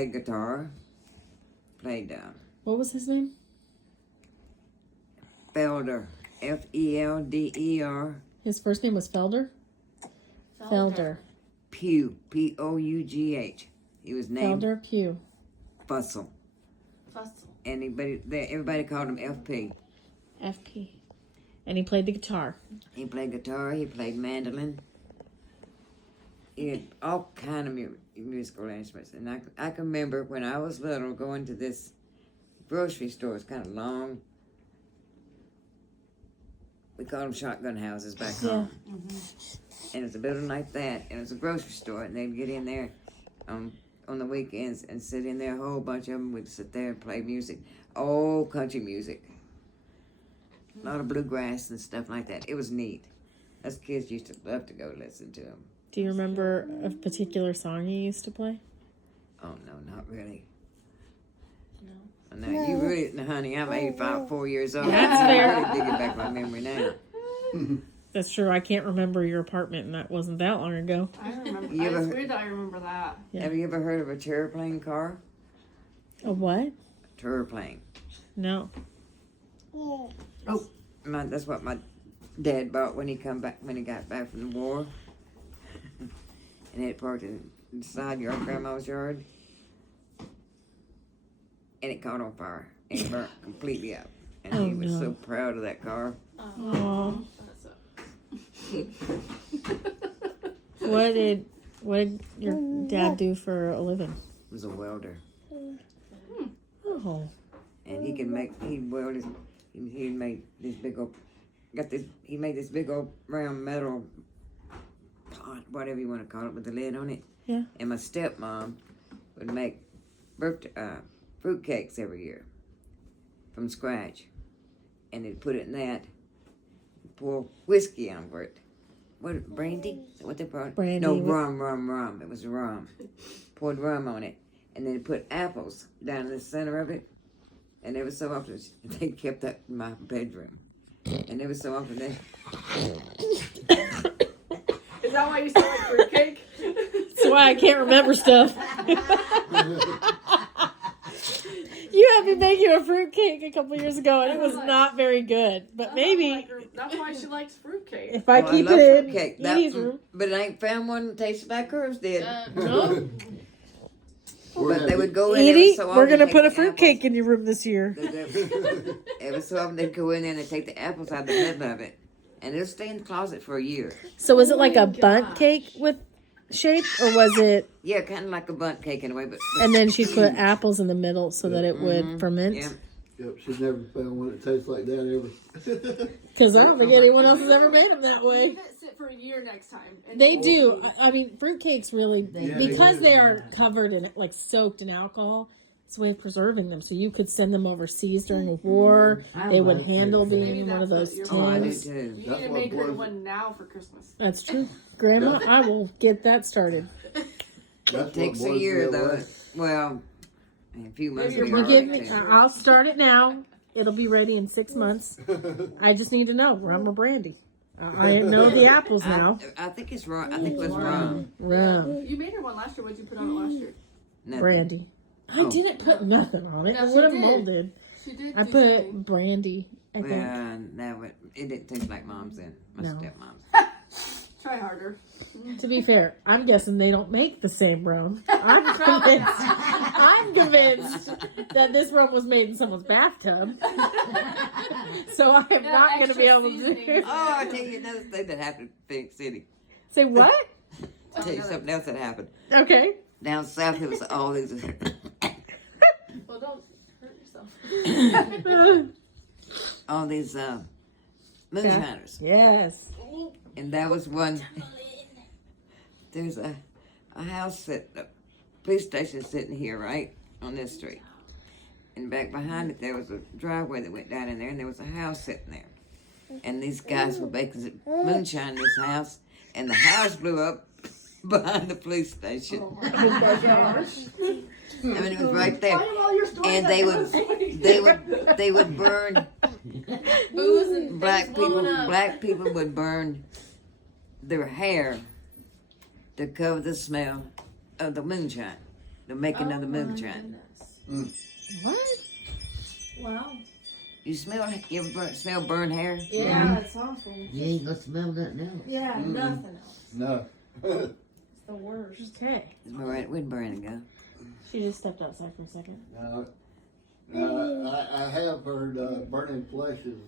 Played guitar. Played What was his name? Felder. Felder. His first name was Felder? Felder. Pugh. Pough. He was named Felder Pugh. Fussell. Everybody called him FP. FP. And he played the guitar. He played guitar. He played mandolin. He had all kind of musical instruments. And I can remember when I was little going to this grocery store. It's kind of long. We called them shotgun houses back home. And it was a building like that. And it was a grocery store. And they'd get in there on the weekends and sit in there. A whole bunch of them would sit there and play music. Old country music. A lot of bluegrass and stuff like that. It was neat. Us kids used to love to go listen to them. Do you remember a particular song he used to play? Oh, no, not really. No, you really, honey, I'm 4 years old. That's fair. I'm really digging back my memory now. That's true. I can't remember your apartment, and that wasn't that long ago. I remember. It's weird that I remember that. Yeah. Have you ever heard of a terraplane car? A what? Terraplane. No. Oh, that's what my dad bought when he got back from the war. And it parked in the side yard, Grandma's yard. And it caught on fire. And it burnt completely up. And he was so proud of that car. Oh. What did your dad do for a living? He was a welder. Oh. And he made this big old, he made this big old round metal pot, whatever you want to call it, with the lid on it. Yeah. And my stepmom would make fruit cakes every year from scratch. And they'd put it in that, pour whiskey over it. What, brandy? Is that what they brought? Brandy. No, rum. It was rum. Poured rum on it. And then put apples down in the center of it. And every so often, they kept that in my bedroom. And every so often, Is that why you still like fruitcake? That's why I can't remember stuff. You had me make you a fruitcake a couple years ago, and it was not very good. But maybe That's why she likes fruitcake. if I keep love it in fruitcake. Edie's room. But I ain't found one that tasted like hers did. No. But they would go in Edie, every so often. we're gonna take put a the fruitcake in your room this year. Every so often they'd go in there and they'd take the apples out of the middle of it. And it'll stay in the closet for a year. So was it like a bundt cake with shape, or was it? Yeah, kind of like a bundt cake in a way, but And then she'd put apples in the middle so that it would ferment. yeah. Yep, she's never found one that tastes like that ever. Because I don't think anyone else has ever made them that way. Leave it sit for a year next time. They do. I mean, fruitcakes really, Yeah, because do. they are covered in, like, soaked in alcohol, it's a way of preserving them. So you could send them overseas during a war. They would handle being Maybe in one of that's those what Oh, I do tins. too. You need That's to what make her blows- one now for Christmas. That's true. Grandma, I will get that started. It takes a year though. Well, a few months. Maybe will you're be You all give right, me, too. I'll start it now. It'll be ready in 6 months. I just need to know, rum or brandy. I know the apples now. I think it's wrong. I think it was wrong. Rum, You made her one last year. What'd you put on it last year? Nothing. brandy. I Oh. didn't put nothing on it. Yes, It would have you did. molded. She did. I do put something. brandy, I think. Well, it didn't taste like mom's then. My No. stepmom's. Try harder. To be fair, I'm guessing they don't make the same rum. I'm convinced that this rum was made in someone's bathtub. So I am not going to be able to do. Oh, I tell you another thing that happened in Phoenix City. Say what? I'll tell you something else that happened. Okay. Down south, it was all these. Well, don't hurt yourself. all these moonshiners. Yes. And that was one. There's a house a police station sitting here, right, on this street. And back behind it, there was a driveway that went down in there, and there was a house sitting there. And these guys were making moonshine in this house, and the house blew up behind the police station. Oh my gosh. I mean, it was right there. Why do all your stories And have they would burn. booze and Black blowing up. people would burn their hair to cover the smell of the moonshine. to make another Oh, my moonshine. goodness. What? Wow. You you ever smell burned hair? Yeah, it's awful. You ain't gonna smell nothing else. Yeah, nothing else. No. It's the worst. Okay. Where'd Miranda go? She just stepped outside for a second. No. I have heard burning flesh is